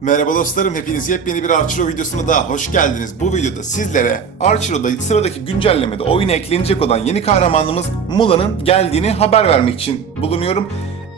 Merhaba dostlarım, hepiniz yepyeni bir Archero videosuna daha hoş geldiniz. Bu videoda sizlere Archero'da sıradaki güncellemede oyuna eklenecek olan yeni kahramanımız Mula'nın geldiğini haber vermek için bulunuyorum.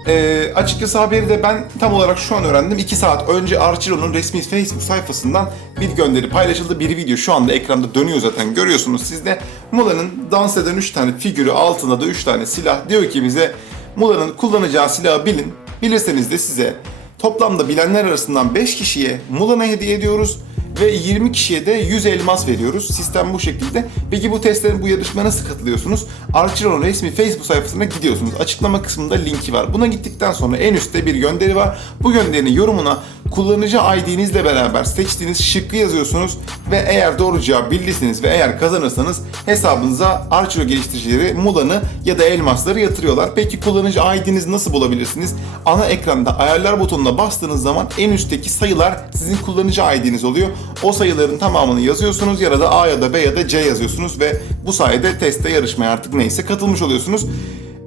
Ee, açıkçası haberi de ben tam olarak şu an öğrendim. 2 saat önce Archero'nun resmi Facebook sayfasından bir gönderi paylaşıldı. Bir video şu anda ekranda dönüyor zaten görüyorsunuz siz de. Mula'nın dans eden 3 tane figürü altında da 3 tane silah diyor ki bize Mula'nın kullanacağı silahı bilin. Bilirseniz de size Toplamda bilenler arasından 5 kişiye Mulan'a hediye ediyoruz ve 20 kişiye de 100 elmas veriyoruz. Sistem bu şekilde. Peki bu testlerin bu yarışmaya nasıl katılıyorsunuz? Archeron'un resmi Facebook sayfasına gidiyorsunuz. Açıklama kısmında linki var. Buna gittikten sonra en üstte bir gönderi var. Bu gönderinin yorumuna kullanıcı ID'nizle beraber seçtiğiniz şıkkı yazıyorsunuz ve eğer doğru cevabı bildiyseniz ve eğer kazanırsanız hesabınıza Archero geliştiricileri Mulan'ı ya da elmasları yatırıyorlar. Peki kullanıcı ID'nizi nasıl bulabilirsiniz? Ana ekranda ayarlar butonuna bastığınız zaman en üstteki sayılar sizin kullanıcı ID'niz oluyor. O sayıların tamamını yazıyorsunuz ya da A ya da B ya da C yazıyorsunuz ve bu sayede teste yarışmaya artık neyse katılmış oluyorsunuz.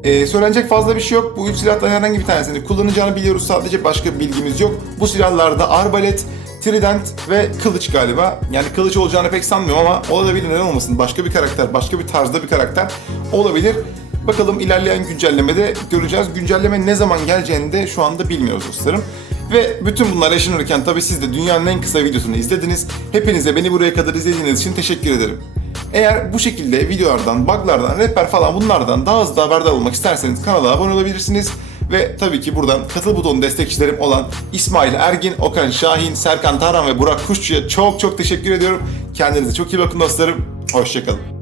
Ee, söylenecek fazla bir şey yok. Bu üç silahtan herhangi bir tanesini kullanacağını biliyoruz. Sadece başka bilgimiz yok. Bu silahlarda arbalet, trident ve kılıç galiba. Yani kılıç olacağını pek sanmıyorum ama olabilir neden olmasın. Başka bir karakter, başka bir tarzda bir karakter olabilir. Bakalım ilerleyen güncellemede göreceğiz. Güncelleme ne zaman geleceğini de şu anda bilmiyoruz dostlarım. Ve bütün bunlar yaşanırken tabii siz de dünyanın en kısa videosunu izlediniz. Hepinize beni buraya kadar izlediğiniz için teşekkür ederim. Eğer bu şekilde videolardan, buglardan, rehber falan bunlardan daha hızlı haberdar olmak isterseniz kanala abone olabilirsiniz. Ve tabii ki buradan katıl butonu destekçilerim olan İsmail Ergin, Okan Şahin, Serkan Tarhan ve Burak Kuşçu'ya çok çok teşekkür ediyorum. Kendinize çok iyi bakın dostlarım. Hoşçakalın.